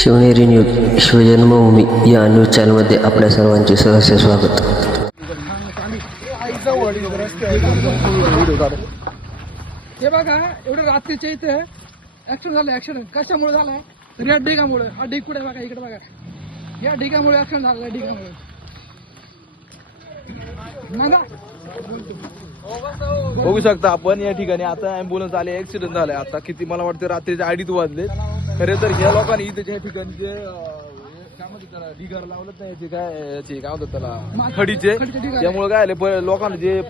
Shivneri news शिवजन्मभूमी या news चॅनलमध्ये आपल्या सर्वांचे सहर्ष स्वागत. हे बघा एवढं रात्रीच्या इथे ऍक्सिडेंट झालं. ऍक्सिडेंट कशामुळे झालाय तर या ढिगामुळे. हा ढिग कुठे बघा, इकडे बघा. या ढिगामुळे ऍक्सिडेंट झाला. ढिगामुळे बघू शकता आपण या ठिकाणी आता अँब्युलन्स आले. ऍक्सिडेंट झालाय. आता किती मला वाटतं रात्रीचे 2:30 वाजले. खरे तर या लोकांनी इथे ज्या ठिकाणी जे काय म्हणतात त्याला ढिगार लावलं नाही याचे काय म्हणतात त्याला खडीचे, त्यामुळे काय आले लोकांना जे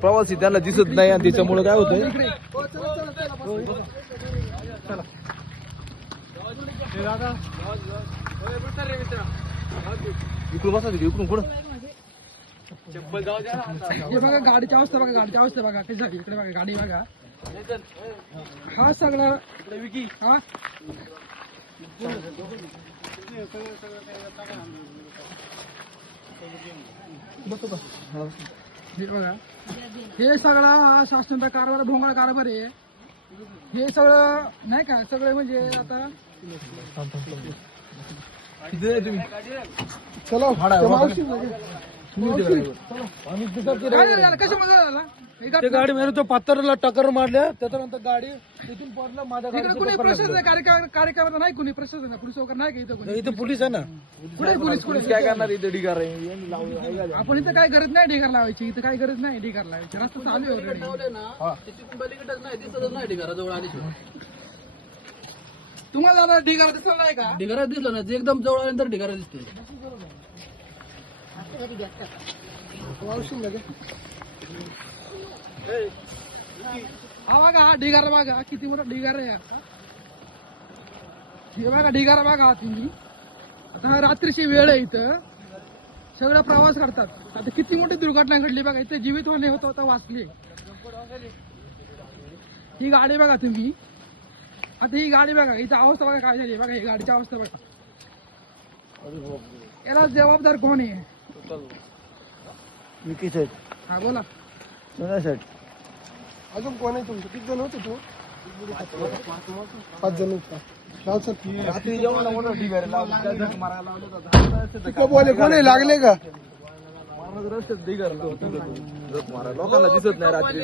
प्रवासी त्यांना दिसत नाही आणि त्याच्यामुळे काय होतंय इकडून बसा इकडून कुठं हे बघा गाडीची अवस्था बघा. गाडीची अवस्था बघा कशी झाली. इकडे बघा गाडी बघा. हा सगळा हा हे बघा हे सगळा शासनाचा कारभार भोंगळा कारभार आहे. हे सगळं नाही का सगळं म्हणजे आता चला ते गाडी मेरे तो पत्थरला टक्कर मारल्या त्याच्यानंतर गाडी तिथून पडलं. माझ्या कुणी प्रशासन कार्यक्रम नाही. कुणी प्रशासन पोलीस वगैरे नाही का इथं कोणी? इथे पोलीस आहे ना. कुठे पोलीस कुठे काय करणार इथे ढिगार आपण इथं काय गरज नाही ढिगार लावायची. इथं काय गरज नाही ढिगार लावायची. रस्ता चालू आहे ऑलरेडी. तुम्हाला दादा ढिगार दिसला नाही का? ढिगारा दिसलं ना ते एकदम जवळ आल्यानंतर ढिगारा दिसते. हा बघा हा ढिगारा बघा किती मोठा ढिगारा आहे. हे बघा ढिगारा बघा तुम्ही. आता हा रात्रीची वेळ आहे. इथं सगळं प्रवास करतात. आता किती मोठी दुर्घटना घडली बघा. इथे जीवित होणे होता वाचले. ही गाडी बघा तुम्ही. आता ही गाडी बघा. हिची अवस्था बघा काय झाली बघा. ही गाडीची अवस्था बघा. याला जबाबदार कोण आहे? विकी साहेब. हा बोला. अजून कोण आहे तुमचं? किती जण होते तू? 5 जण रात्री जेव्हा मोठा ढिगार लावला मारायला लावलं बोले कोणी लागले का? रस्त्यात ढिगार लावला लोकांना दिसत नाही रात्री.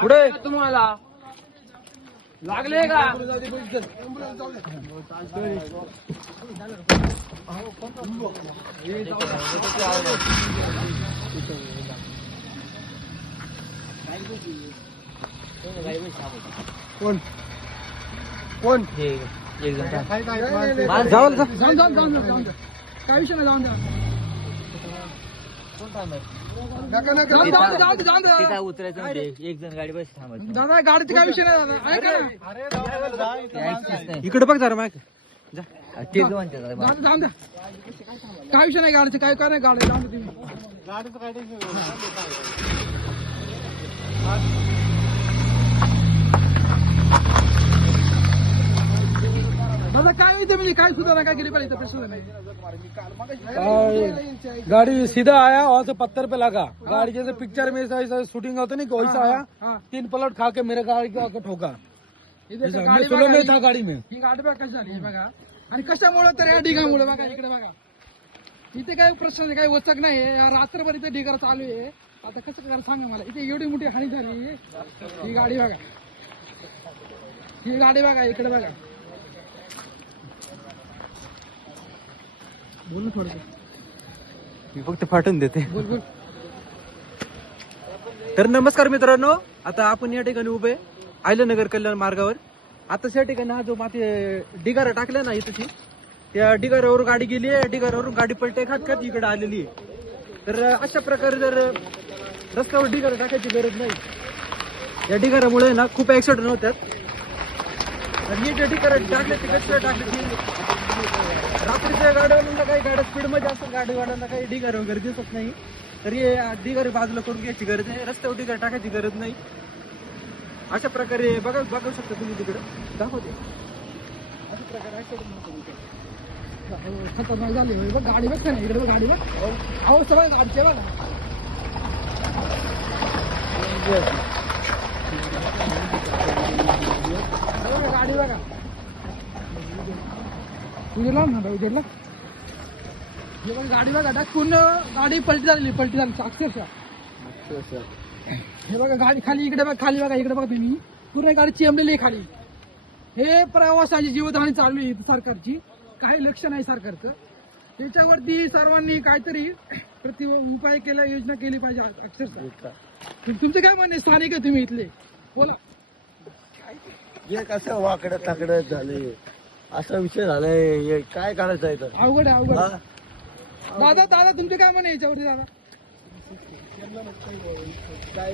पुढे तुम्हाला लागले का? कोण कोण जाऊन काय विषय नाही. जाऊन द्या उतरायचं एक जण गाडी बस थांबायचं. दादा गाडीचा काय विषय नाही. दादा ऐका ना. इकडे बघ जरा माहिती ते जाऊन द्या. जाऊन द्या. काय विषय नाही गाडीचं. काय नाही गाडी. जाऊन द्या तुम्ही. दादा काय होतं म्हणजे काय सुद्धा काय केली पाहिजे प्रश्न नाही. गाड़ी सीधा आया वहाँ से पत्थर पे लगा. गाड़ी जैसे पिक्चर में ऐसा शूटिंग होता नहीं कि वैसा आया. हाँ. 3 पलट खा के मेरे गाड़ी को आकर ठोका. इथे मैं गाडी तुला बघा. नहीं था गाड़ी में. ही गाडी बघा कशी झाली बघा. आणि कशामुळे तर या ढिगामुळे बघा. इकडे बघा. इथे काही प्रश्न नाही. काही वचक नाही. रात्रभर इथे ढिगार चालू आहे. आता कसं करा सांगा मला. इथे एवढी मोठी हानी झाली. ही गाडी बघा. ही गाडी बघा. इकडे बघा. बोल ना थोडं. मी फक्त फाटून देते. बोल बोल. तर नमस्कार मित्रांनो, आता आपण या ठिकाणी उभे आयलनगर कल्याण मार्गावर. आता त्या ठिकाणी हा जो माती ढिगारा टाकला ना इथं, त्या ढिगाऱ्यावर गाडी गेली आहे. ढिगाऱ्यावरून गाडी पलटे खात खात इकडे आलेली आहे. तर अशा प्रकारे जर रस्त्यावर ढिगारा टाकायची गरज नाही. या ढिगाऱ्यामुळे ना खूप ऍक्सिडेंट होतात. आणि हे जे ढिगारा टाकले ते कसे टाकले रात्रीच्या गाड्यांना काही गाड्या स्पीड मध्ये असतात. गाडीवाल्यांना काही ढिगारे वगैरे दिसत नाही. तर हे ढिगारे बाजूला करून घ्यायची गरज आहे. रस्त्यावर ढिगारे टाकायची गरज नाही. अशा प्रकारे बघू शकता तुम्ही तिकडे दाखवते. अशा प्रकारे खतरनाक झाली बघ. गाडी बघ का नाही. इकडे बघ गाडी बघ. अहो सगळं गाडीचे बघा. गाडी बघा. उजेडला ना उजेडला. हे बघा गाडी बघा पूर्ण गाडी पलटी झाली अक्षरशः. हे बघा गाडी खाली इकडे बघा खाली बघा इकडे बघा तुम्ही पूर्ण गाडी चिमलेली आहे खाली. हे प्रवासाची जीवनहानी चालू आहे सरकारची, काही लक्ष नाही सरकारचं. त्याच्यावरती सर्वांनी काहीतरी उपाय केला, योजना केली पाहिजे अक्षरशः. तुमचं काय म्हणणे स्थानिक आहे तुम्ही इथले, बोला. हे कसं वाकडं ताकडं झालंय, असा विषय झालाय, हे काय करायचं आहे तर. अवघड आहे अवघड. दादा तुमचे काय म्हणे याच्यावरती दादा. काय